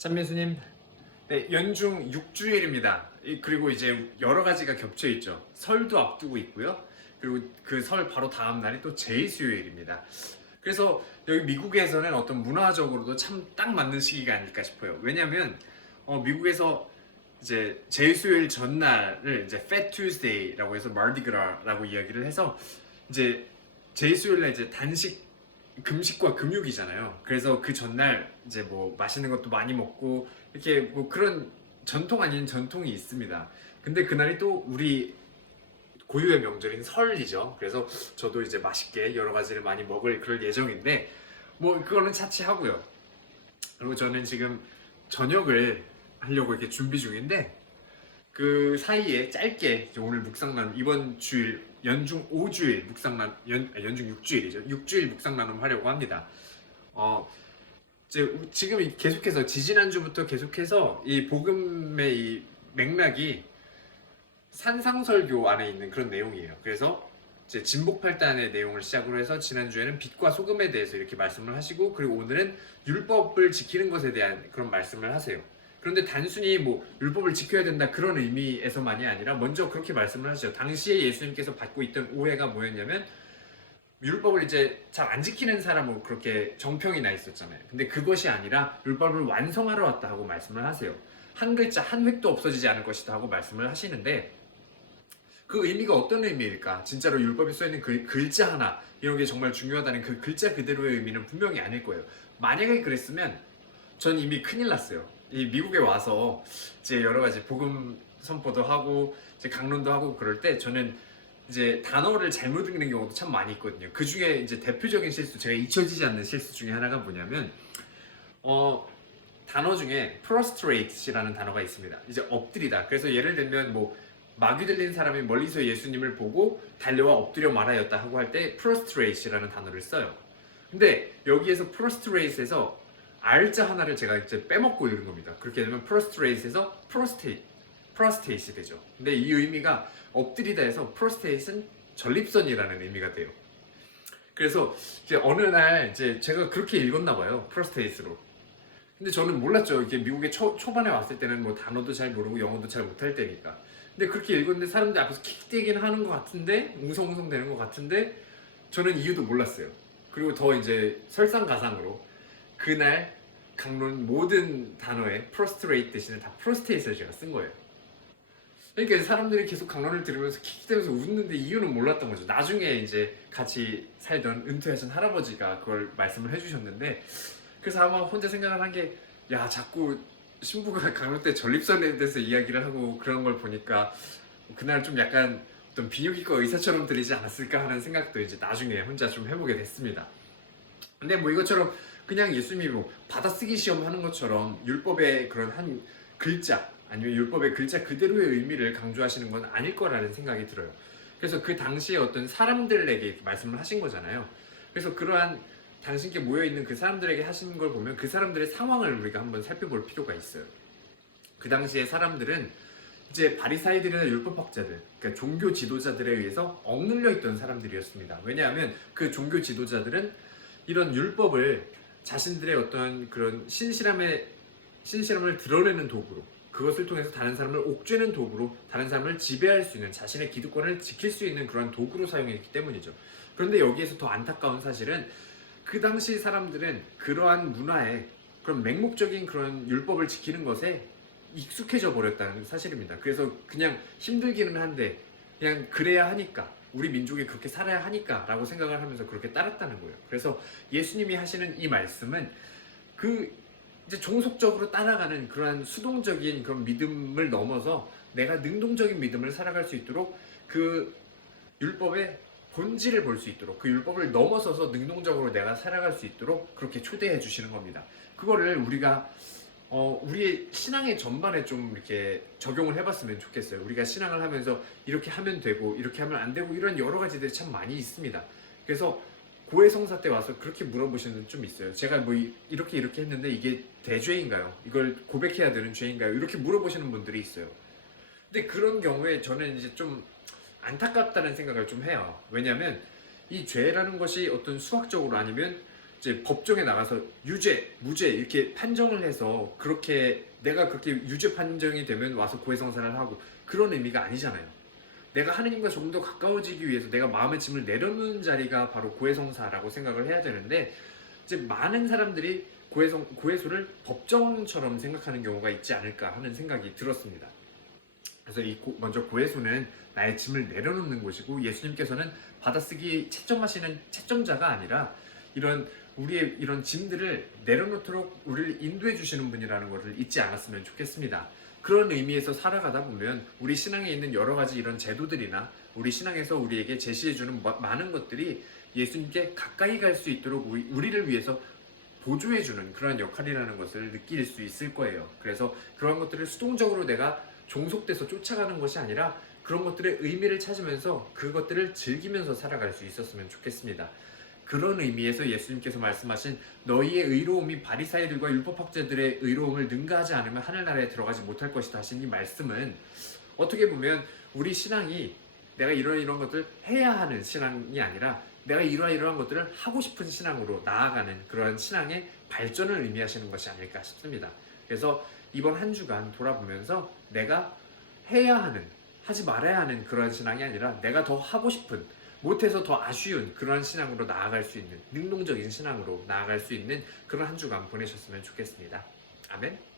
참미수님, 네, 연중 6주일입니다. 그리고 이제 여러 가지가 겹쳐 있죠. 설도 앞두고 있고요. 그리고 그 설 바로 다음 날이 또 제수요일입니다. 그래서 여기 미국에서는 어떤 문화적으로도 참 딱 맞는 시기가 아닐까 싶어요. 왜냐하면 미국에서 이제 제수요일 전날을 이제 Fat Tuesday라고 해서 마르디그라라고 이야기를 해서 이제 제수요일날 이제 단식 금식과 금육이잖아요. 그래서 그 전날 이제 뭐 맛있는 것도 많이 먹고 이렇게 뭐 그런 전통 아닌 전통이 있습니다. 근데 그날이 또 우리 고유의 명절인 설이죠. 그래서 저도 이제 맛있게 여러 가지를 많이 먹을 그럴 예정인데 뭐 그거는 차치하고요. 그리고 저는 지금 저녁을 하려고 이렇게 준비 중인데 그 사이에 짧게 오늘 묵상나눔 이번 주일 연중 5주일 묵상나눔 연중 6주일이죠. 6주일 묵상나눔 하려고 합니다. 이제 지금 계속해서 지지난주부터 계속해서 이 복음의 이 맥락이 산상설교 안에 있는 그런 내용이에요. 그래서 이제 진복팔단의 내용을 시작으로 해서 지난주에는 빛과 소금에 대해서 이렇게 말씀을 하시고, 그리고 오늘은 율법을 지키는 것에 대한 그런 말씀을 하세요. 그런데 단순히 뭐 율법을 지켜야 된다 그런 의미에서만이 아니라 먼저 그렇게 말씀을 하시죠. 당시에 예수님께서 받고 있던 오해가 뭐였냐면 율법을 이제 잘 안 지키는 사람으로 그렇게 정평이 나 있었잖아요. 근데 그것이 아니라 율법을 완성하러 왔다 하고 말씀을 하세요. 한 글자 한 획도 없어지지 않을 것이다 하고 말씀을 하시는데, 그 의미가 어떤 의미일까? 진짜로 율법에 써있는 그 글자 하나, 이런 게 정말 중요하다는 그 글자 그대로의 의미는 분명히 아닐 거예요. 만약에 그랬으면 전 이미 큰일 났어요. 이 미국에 와서 이제 여러 가지 복음 선포도 하고 이제 강론도 하고 그럴 때 저는 이제 단어를 잘못 읽는 경우도 참 많이 있거든요. 그 중에 이제 대표적인 실수, 제가 잊혀지지 않는 실수 중에 하나가 뭐냐면 단어 중에 prostrate이라는 단어가 있습니다. 이제 엎드리다. 그래서 예를 들면 뭐 마귀 들린 사람이 멀리서 예수님을 보고 달려와 엎드려 말하였다 하고 할 때 prostrate이라는 단어를 써요. 근데 여기에서 prostrate에서 R자 하나를 제가 이제 빼먹고 읽은 겁니다. 그렇게 되면 prostrate에서 prostate이 되죠. 근데 이 의미가 엎드리다 해서 prostate은 전립선이라는 의미가 돼요. 그래서 이제 어느 날 이제 제가 그렇게 읽었나 봐요. prostate로. 근데 저는 몰랐죠. 이게 미국에 초반에 왔을 때는 뭐 단어도 잘 모르고 영어도 잘 못할 때니까. 근데 그렇게 읽었는데 사람들 앞에서 킥대긴 하는 것 같은데, 웅성웅성 되는 것 같은데, 저는 이유도 몰랐어요. 그리고 더 이제 설상가상으로 그날 강론 모든 단어에 prostrate 대신에 다 prostate을 제가 쓴 거예요. 그러니까 사람들이 계속 강론을 들으면서 킥킥대면서 웃는데 이유는 몰랐던 거죠. 나중에 이제 같이 살던 은퇴하신 할아버지가 그걸 말씀을 해주셨는데, 그래서 아마 혼자 생각을 한 게, 야, 자꾸 신부가 강론 때 전립선에 대해서 이야기를 하고 그런 걸 보니까 그날 좀 약간 어떤 비뇨기과 의사처럼 들리지 않았을까 하는 생각도 이제 나중에 혼자 좀 해보게 됐습니다. 근데 뭐 이것처럼 그냥 예수님이 뭐 받아쓰기 시험 하는 것처럼 율법의 그런 한 글자 아니면 율법의 글자 그대로의 의미를 강조하시는 건 아닐 거라는 생각이 들어요. 그래서 그 당시에 어떤 사람들에게 말씀을 하신 거잖아요. 그래서 그러한 당신께 모여있는 그 사람들에게 하신 걸 보면 그 사람들의 상황을 우리가 한번 살펴볼 필요가 있어요. 그 당시에 사람들은 이제 바리사이들이나 율법학자들, 그러니까 종교 지도자들에 의해서 억눌려 있던 사람들이었습니다. 왜냐하면 그 종교 지도자들은 이런 율법을 자신들의 어떤 그런 신실함을 드러내는 도구로, 그것을 통해서 다른 사람을 옥죄는 도구로, 다른 사람을 지배할 수 있는, 자신의 기득권을 지킬 수 있는 그런 도구로 사용했기 때문이죠. 그런데 여기에서 더 안타까운 사실은 그 당시 사람들은 그러한 문화에, 그런 맹목적인 그런 율법을 지키는 것에 익숙해져 버렸다는 사실입니다. 그래서 그냥 힘들기는 한데 그냥 그래야 하니까, 우리 민족이 그렇게 살아야 하니까 라고 생각을 하면서 그렇게 따랐다는 거예요. 그래서 예수님이 하시는 이 말씀은 그 이제 종속적으로 따라가는 그러한 수동적인 그런 믿음을 넘어서 내가 능동적인 믿음을 살아갈 수 있도록, 그 율법의 본질을 볼 수 있도록, 그 율법을 넘어서서 능동적으로 내가 살아갈 수 있도록 그렇게 초대해 주시는 겁니다. 그거를 우리가 우리의 신앙의 전반에 좀 이렇게 적용을 해봤으면 좋겠어요. 우리가 신앙을 하면서 이렇게 하면 되고 이렇게 하면 안 되고 이런 여러 가지들이 참 많이 있습니다. 그래서 고해성사 때 와서 그렇게 물어보시는 분 좀 있어요. 제가 뭐 이렇게 했는데 이게 대죄인가요? 이걸 고백해야 되는 죄인가요? 이렇게 물어보시는 분들이 있어요. 근데 그런 경우에 저는 이제 좀 안타깝다는 생각을 좀 해요. 왜냐하면 이 죄라는 것이 어떤 수학적으로 아니면 이제 법정에 나가서 유죄, 무죄 이렇게 판정을 해서 그렇게 내가 그렇게 유죄 판정이 되면 와서 고해성사를 하고 그런 의미가 아니잖아요. 내가 하느님과 조금 더 가까워지기 위해서 내가 마음의 짐을 내려놓는 자리가 바로 고해성사라고 생각을 해야 되는데 이제 많은 사람들이 고해소를 법정처럼 생각하는 경우가 있지 않을까 하는 생각이 들었습니다. 그래서 먼저 고해소는 나의 짐을 내려놓는 곳이고 예수님께서는 받아쓰기 채점하시는 채점자가 아니라 우리의 이런 짐들을 내려놓도록 우리를 인도해 주시는 분이라는 것을 잊지 않았으면 좋겠습니다. 그런 의미에서 살아가다 보면 우리 신앙에 있는 여러 가지 이런 제도들이나 우리 신앙에서 우리에게 제시해주는 많은 것들이 예수님께 가까이 갈 수 있도록 우리를 위해서 보조해주는 그런 역할이라는 것을 느낄 수 있을 거예요. 그래서 그런 것들을 수동적으로 내가 종속돼서 쫓아가는 것이 아니라 그런 것들의 의미를 찾으면서 그것들을 즐기면서 살아갈 수 있었으면 좋겠습니다. 그런 의미에서 예수님께서 말씀하신 너희의 의로움이 바리사이들과 율법학자들의 의로움을 능가하지 않으면 하늘나라에 들어가지 못할 것이다 하신 이 말씀은 어떻게 보면 우리 신앙이 내가 이런 것들 해야 하는 신앙이 아니라 내가 이러한 것들을 하고 싶은 신앙으로 나아가는 그러한 신앙의 발전을 의미하시는 것이 아닐까 싶습니다. 그래서 이번 한 주간 돌아보면서 내가 해야 하는, 하지 말아야 하는 그러한 신앙이 아니라 내가 더 하고 싶은, 못해서 더 아쉬운 그런 신앙으로 나아갈 수 있는, 능동적인 신앙으로 나아갈 수 있는 그런 한 주간 보내셨으면 좋겠습니다. 아멘.